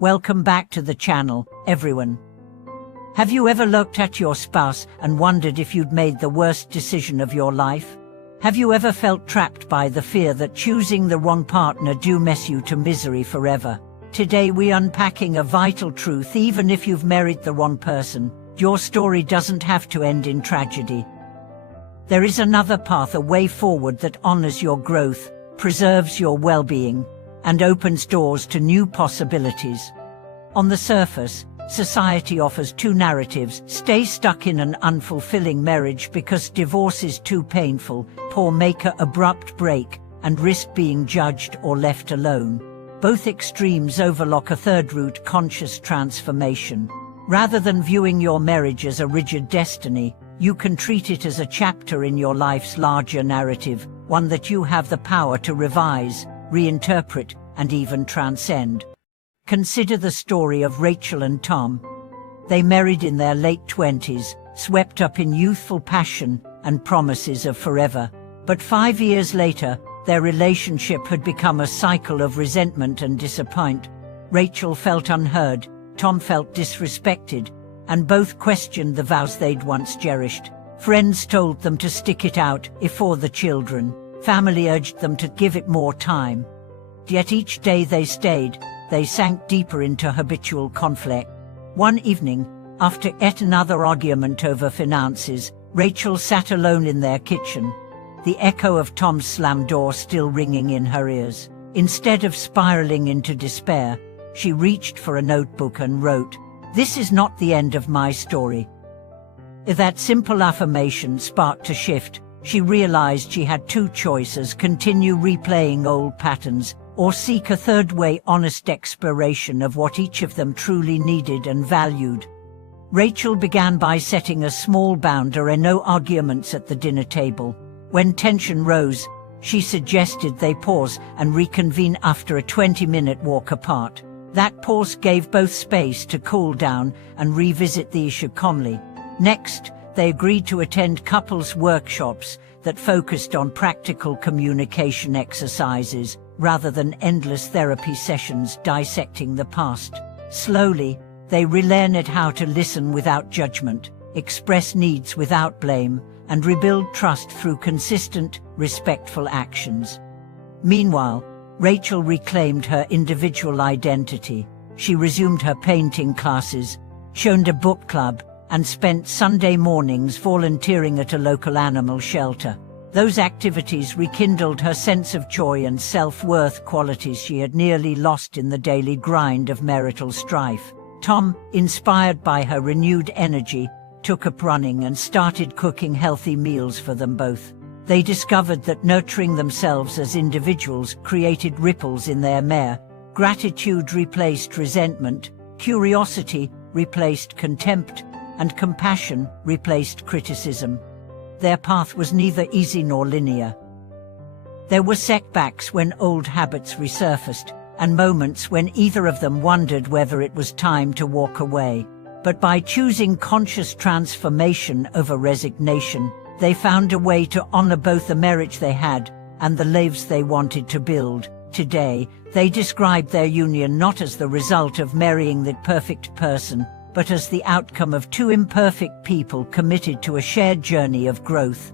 Welcome back to the channel, everyone. Have you ever looked at your spouse and wondered if you'd made the worst decision of your life? Have you ever felt trapped by the fear that choosing the wrong partner do mess you to misery forever? Today we're unpacking a vital truth: even if you've married the wrong person, your story doesn't have to end in tragedy. There is another path, a way forward that honors your growth, preserves your well-being, and opens doors to new possibilities. On the surface, society offers two narratives: stay stuck in an unfulfilling marriage because divorce is too painful, or make an abrupt break, and risk being judged or left alone. Both extremes overlook a third route: conscious transformation. Rather than viewing your marriage as a rigid destiny, you can treat it as a chapter in your life's larger narrative, one that you have the power to revise, reinterpret, and even transcend. Consider the story of Rachel and Tom. They married in their late 20s, swept up in youthful passion and promises of forever. But 5 years later, their relationship had become a cycle of resentment and disappointment. Rachel felt unheard, Tom felt disrespected, and both questioned the vows they'd once cherished. Friends told them to stick it out, if for the children. Family urged them to give it more time. Yet each day they stayed, they sank deeper into habitual conflict. One evening, after yet another argument over finances, Rachel sat alone in their kitchen, the echo of Tom's slammed door still ringing in her ears. Instead of spiraling into despair, she reached for a notebook and wrote, "This is not the end of my story." That simple affirmation sparked a shift. She realized she had two choices: continue replaying old patterns, or seek a third way, honest exploration of what each of them truly needed and valued. Rachel began by setting a small boundary: no arguments at the dinner table. When tension rose, she suggested they pause and reconvene after a 20-minute walk apart. That pause gave both space to cool down and revisit the issue calmly. Next, they agreed to attend couples workshops that focused on practical communication exercises, rather than endless therapy sessions dissecting the past. Slowly, they relearned how to listen without judgment, express needs without blame, and rebuild trust through consistent, respectful actions. Meanwhile, Rachel reclaimed her individual identity. She resumed her painting classes, joined a book club, and spent Sunday mornings volunteering at a local animal shelter. Those activities rekindled her sense of joy and self-worth, qualities she had nearly lost in the daily grind of marital strife. Tom, inspired by her renewed energy, took up running and started cooking healthy meals for them both. They discovered that nurturing themselves as individuals created ripples in their marriage. Gratitude replaced resentment, curiosity replaced contempt, and compassion replaced criticism. Their path was neither easy nor linear. There were setbacks when old habits resurfaced, and moments when either of them wondered whether it was time to walk away. But by choosing conscious transformation over resignation, they found a way to honor both the marriage they had and the lives they wanted to build. Today, they describe their union not as the result of marrying the perfect person, but as the outcome of two imperfect people committed to a shared journey of growth.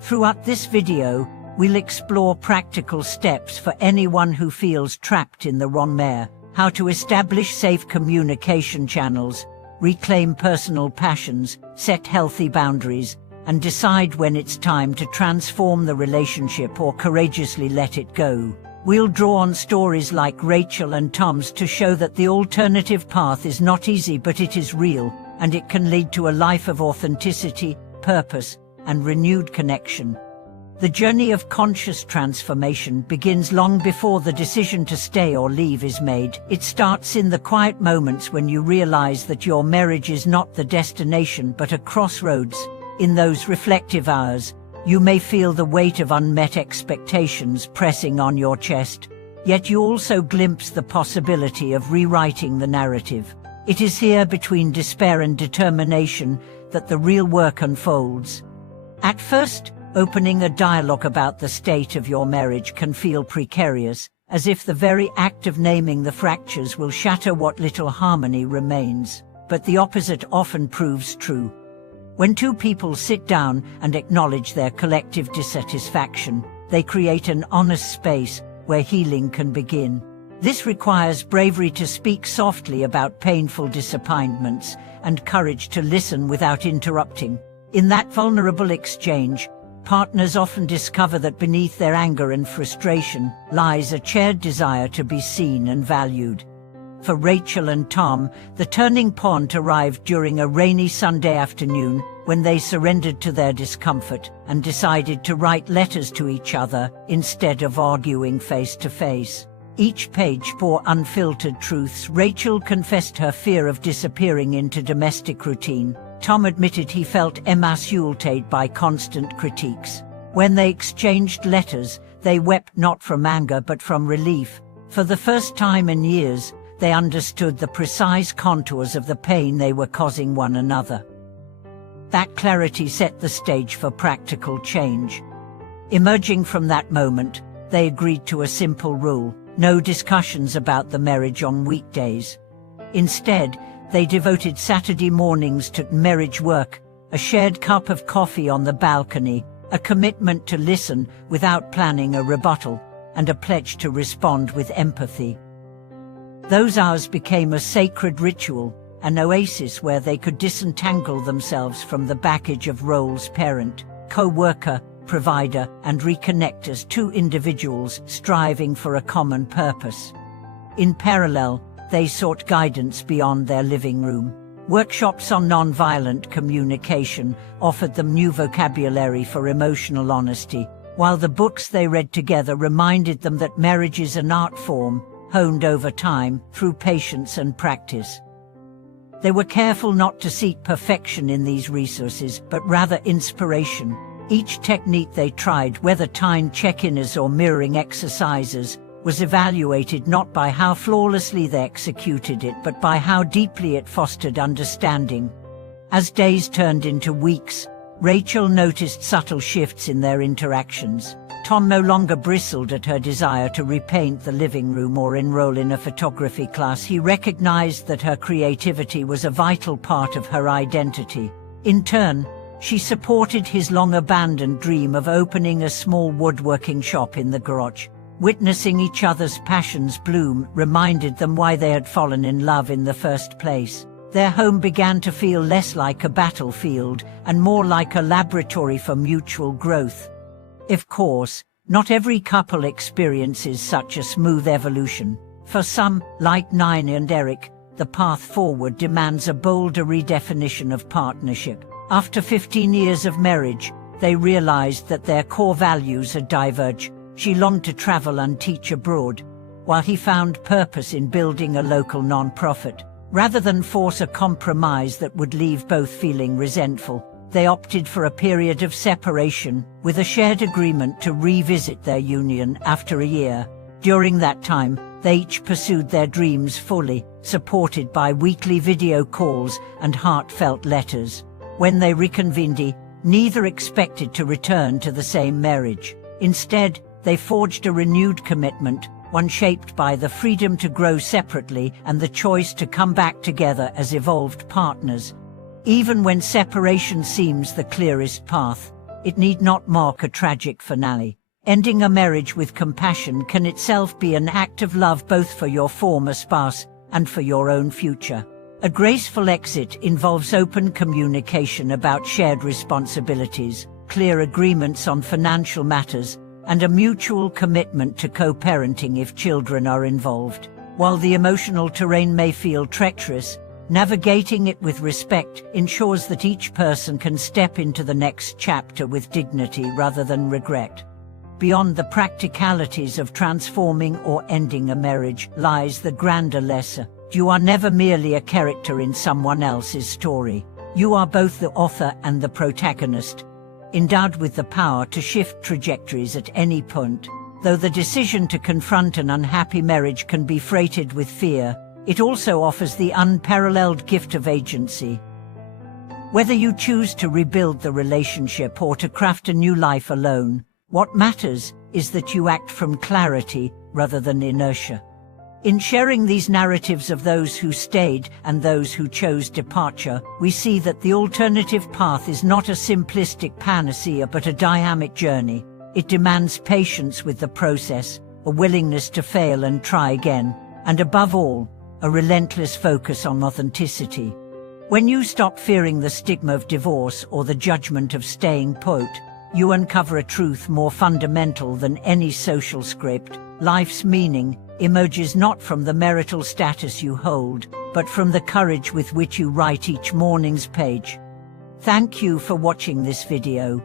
Throughout this video, we'll explore practical steps for anyone who feels trapped in the wrong marriage: how to establish safe communication channels, reclaim personal passions, set healthy boundaries, and decide when it's time to transform the relationship or courageously let it go. We'll draw on stories like Rachel and Tom's to show that the alternative path is not easy, but it is real, and it can lead to a life of authenticity, purpose, and renewed connection. The journey of conscious transformation begins long before the decision to stay or leave is made. It starts in the quiet moments when you realize that your marriage is not the destination but a crossroads. In those reflective hours, you may feel the weight of unmet expectations pressing on your chest, yet you also glimpse the possibility of rewriting the narrative. It is here, between despair and determination, that the real work unfolds. At first, opening a dialogue about the state of your marriage can feel precarious. as if the very act of naming the fractures will shatter what little harmony remains. But the opposite often proves true. When two people sit down and acknowledge their collective dissatisfaction, they create an honest space where healing can begin. This requires bravery to speak softly about painful disappointments and courage to listen without interrupting. In that vulnerable exchange, partners often discover that beneath their anger and frustration lies a shared desire to be seen and valued. For Rachel and Tom, the turning point arrived during a rainy Sunday afternoon when they surrendered to their discomfort and decided to write letters to each other instead of arguing face to face. Each page bore unfiltered truths. Rachel confessed her fear of disappearing into domestic routine. Tom admitted he felt emasculated by constant critiques. When they exchanged letters, they wept not from anger but from relief. For the first time in years, they understood the precise contours of the pain they were causing one another. That clarity set the stage for practical change. Emerging from that moment, they agreed to a simple rule: no discussions about the marriage on weekdays. Instead, they devoted Saturday mornings to marriage work, a shared cup of coffee on the balcony, a commitment to listen without planning a rebuttal, and a pledge to respond with empathy. Those hours became a sacred ritual, an oasis where they could disentangle themselves from the baggage of roles: parent, co-worker, provider, and reconnect as two individuals striving for a common purpose. In parallel, they sought guidance beyond their living room. Workshops on nonviolent communication offered them new vocabulary for emotional honesty, while the books they read together reminded them that marriage is an art form, honed over time through patience and practice. They were careful not to seek perfection in these resources, but rather inspiration. Each technique they tried, whether timed check-ins or mirroring exercises, was evaluated not by how flawlessly they executed it, but by how deeply it fostered understanding. As days turned into weeks, Rachel noticed subtle shifts in their interactions. Tom no longer bristled at her desire to repaint the living room or enroll in a photography class. He recognized that her creativity was a vital part of her identity. In turn, she supported his long-abandoned dream of opening a small woodworking shop in the garage. Witnessing each other's passions bloom reminded them why they had fallen in love in the first place. Their home began to feel less like a battlefield and more like a laboratory for mutual growth. Of course, not every couple experiences such a smooth evolution. For some, like Nina and Eric, the path forward demands a bolder redefinition of partnership. After 15 years of marriage, they realized that their core values had diverged. She longed to travel and teach abroad, while he found purpose in building a local non-profit. Rather than force a compromise that would leave both feeling resentful, they opted for a period of separation, with a shared agreement to revisit their union after a year. During that time, they each pursued their dreams fully, supported by weekly video calls and heartfelt letters. When they reconvened, neither expected to return to the same marriage. Instead, they forged a renewed commitment, one shaped by the freedom to grow separately and the choice to come back together as evolved partners. Even when separation seems the clearest path, it need not mark a tragic finale. Ending a marriage with compassion can itself be an act of love, both for your former spouse and for your own future. A graceful exit involves open communication about shared responsibilities, clear agreements on financial matters, and a mutual commitment to co-parenting if children are involved. While the emotional terrain may feel treacherous, navigating it with respect ensures that each person can step into the next chapter with dignity rather than regret. Beyond the practicalities of transforming or ending a marriage lies the grander lesson. You are never merely a character in someone else's story. You are both the author and the protagonist, endowed with the power to shift trajectories at any point. Though the decision to confront an unhappy marriage can be freighted with fear, it also offers the unparalleled gift of agency. Whether you choose to rebuild the relationship or to craft a new life alone, what matters is that you act from clarity rather than inertia. In sharing these narratives of those who stayed and those who chose departure, we see that the alternative path is not a simplistic panacea but a dynamic journey. It demands patience with the process, a willingness to fail and try again, and above all, a relentless focus on authenticity. When you stop fearing the stigma of divorce or the judgment of staying put, you uncover a truth more fundamental than any social script. Life's meaning emerges not from the marital status you hold, but from the courage with which you write each morning's page. Thank you for watching this video.